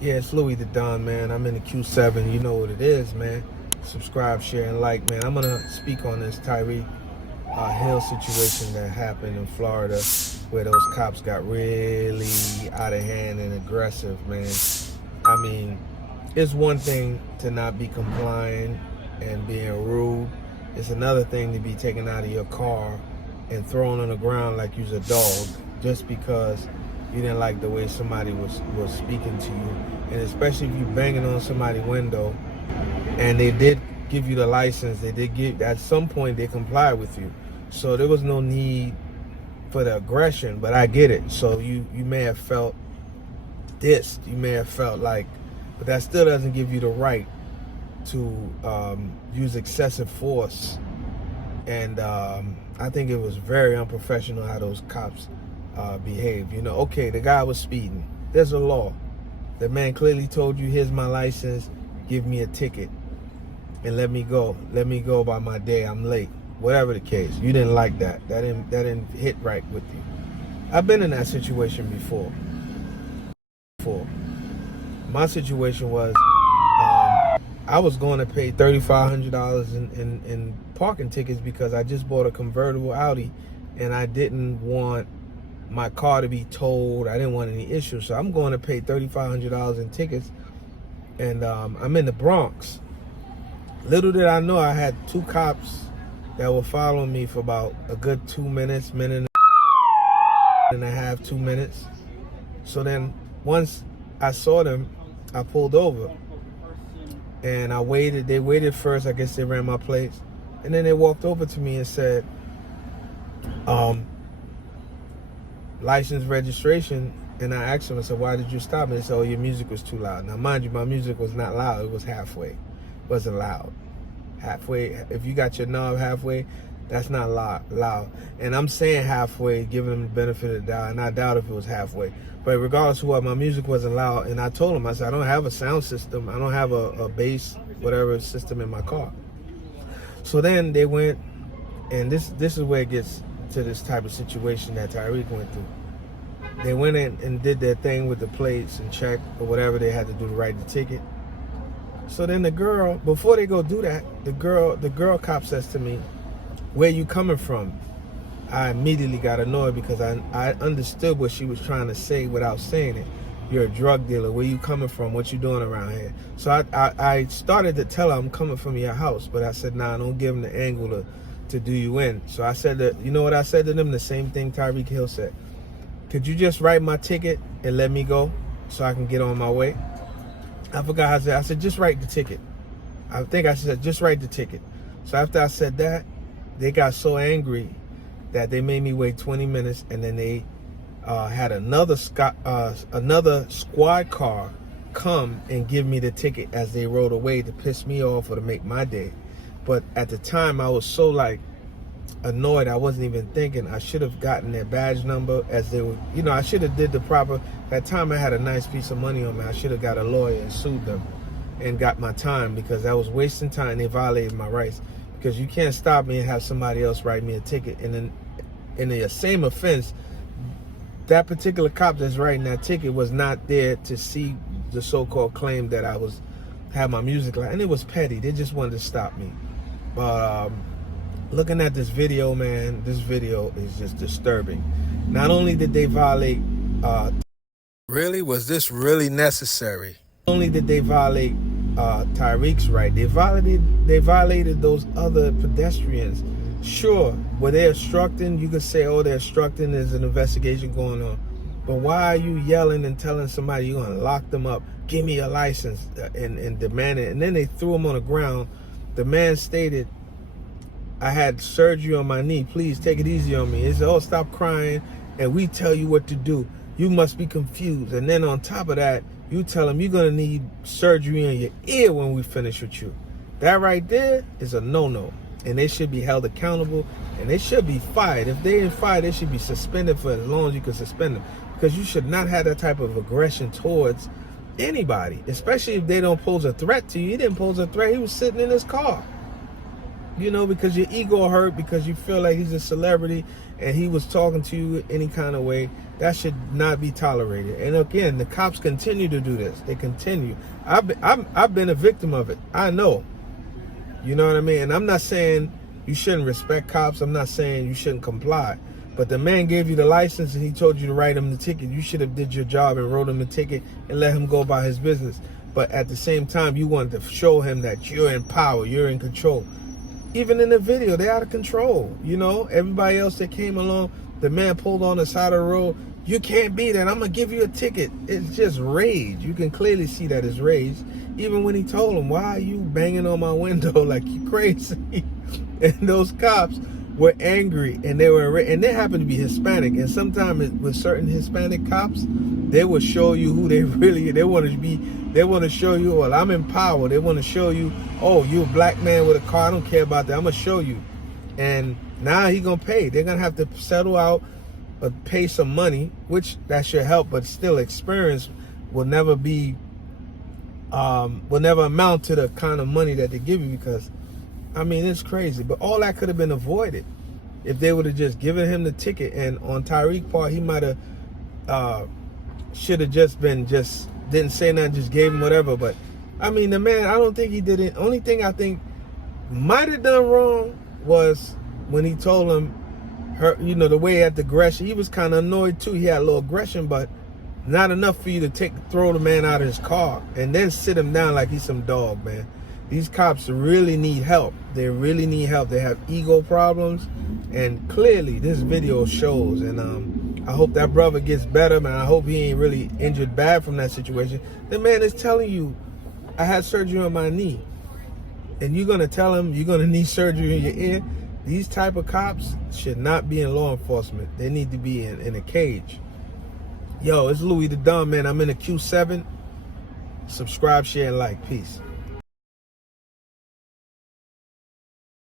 Yeah, it's Louis the Don, man. I'm in the Q7. You know what it is, man. Subscribe, share, and like, man. I'm going to speak on this TyreekHill situation that happened in Florida where those cops got really out of hand and aggressive, man. I mean, it's one thing to not be complying and being rude. It's another thing to be taken out of your car and thrown on the ground like you's a dog just because you didn't like the way somebody was speaking to you. And especially if you banging on somebody's window and they did give you the license, they did give, at some point they complied with you. So there was no need for the aggression, but I get it. So you may have felt dissed, you may have felt like, but that still doesn't give you the right to use excessive force. And I think it was very unprofessional how those cops behaved. You know, okay, the guy was speeding. There's a law. The man clearly told you, here's my license, give me a ticket, and let me go. Let me go by my day. I'm late. Whatever the case. You didn't like that. That didn't hit right with you. I've been in that situation before. My situation was I was going to pay $3,500 in parking tickets because I just bought a convertible Audi and I didn't want my car to be towed. I didn't want any issues. So I'm going to pay $3,500 in tickets, and I'm in the Bronx. Little did I know I had two cops that were following me for about a good 2 minutes, minute and a half, 2 minutes. So then once I saw them, I pulled over. And I waited. They waited first. I guess they ran my plates. And then they walked over to me and said, license, registration. And I asked them, I said, why did you stop? And they said, oh, your music was too loud. Now, mind you, my music was not loud. It was halfway. It wasn't loud. Halfway. If you got your knob halfway, that's not loud. And I'm saying halfway, giving them the benefit of the doubt. And I doubt if it was halfway. But regardless of what, my music wasn't loud. And I told them, I said, I don't have a sound system. I don't have a bass, whatever system in my car. So then they went, and this is where it gets to this type of situation that TyreekHill went through. They went in and did their thing with the plates and checked or whatever they had to do to write the ticket. So then the girl, before they go do that, the girl cop says to me, where you coming from? I immediately got annoyed because I understood what she was trying to say without saying it. You're a drug dealer. Where you coming from? What you doing around here? So I started to tell her I'm coming from your house, but I said, nah, don't give them the angle to do you in. So I said that, you know what I said to them? The same thing TyreekHill said. Could you just write my ticket and let me go so I can get on my way? I forgot how I said. I said, just write the ticket. I think I said, just write the ticket. So after I said that, they got so angry that they made me wait 20 minutes, and then they had another squad car come and give me the ticket as they rode away to piss me off or to make my day. But at the time, I was so like annoyed, I wasn't even thinking. I should have gotten their badge number as they were, you know, I should have did the proper, that time I had a nice piece of money on me. I should have got a lawyer and sued them and got my time, because I was wasting time. They violated my rights. Because you can't stop me and have somebody else write me a ticket. And then in the same offense, that particular cop that's writing that ticket was not there to see the so-called claim that I had my music like, and it was petty. They just wanted to stop me. But looking at this video, man, this video is just disturbing. Not only did they violate, really, was this really necessary? Not only did they violate TyreekHill's right, they violated those other pedestrians. Sure, were they obstructing? You could say, oh, they're obstructing, there's an investigation going on. But why are you yelling and telling somebody you're going to lock them up? Give me your license, and demanding it. And then they threw him on the ground. The man stated, I had surgery on my knee. Please take it easy on me. He said, oh, stop crying, and we tell you what to do. You must be confused. And then on top of that, you tell them you're going to need surgery on your ear when we finish with you. That right there is a no-no. And they should be held accountable, and they should be fired. If they ain't fired, they should be suspended for as long as you can suspend them. Because you should not have that type of aggression towards anybody, especially if they don't pose a threat to you. He didn't pose a threat. He was sitting in his car. You know, because your ego hurt, because you feel like he's a celebrity and he was talking to you any kind of way. That should not be tolerated. And again, the cops continue to do this. They continue. I've been a victim of it. I know. You know what I mean? And I'm not saying you shouldn't respect cops. I'm not saying you shouldn't comply. But the man gave you the license and he told you to write him the ticket. You should have did your job and wrote him the ticket and let him go about his business. But at the same time, you wanted to show him that you're in power, you're in control. Even in the video, they're out of control. You know, everybody else that came along, the man pulled on the side of the road. You can't beat it. I'm going to give you a ticket. It's just rage. You can clearly see that it's rage. Even when he told him, why are you banging on my window like you crazy? And those cops were angry, and they happened to be Hispanic. And sometimes with certain Hispanic cops, they will show you who they want to be. They want to show you, well, I'm in power. They want to show you, oh, you a black man with a car. I don't care about that. I'm going to show you. And now he going to pay. They're going to have to settle out, pay some money, which that should help, but still experience will never be, will never amount to the kind of money that they give you, because, I mean, it's crazy. But all that could have been avoided if they would have just given him the ticket. And on TYREEk part, he might have, should have just didn't say nothing, just gave him whatever. But, I mean, the man, I don't think he did it. Only thing I think might have done wrong was when he told him, you know, the way he had the aggression. He was kind of annoyed too. He had a little aggression, but not enough for you to throw the man out of his car and then sit him down like he's some dog, man. These cops really need help. They really need help. They have ego problems, and clearly this video shows. And I hope that brother gets better, man. I hope he ain't really injured bad from that situation. The man is telling you, I had surgery on my knee, and you're gonna tell him you're gonna need surgery in your ear. These type of cops should not be in law enforcement. They need to be in a cage. Yo, it's Louis the Dumb, man. I'm in a Q7. Subscribe, share, and like. Peace.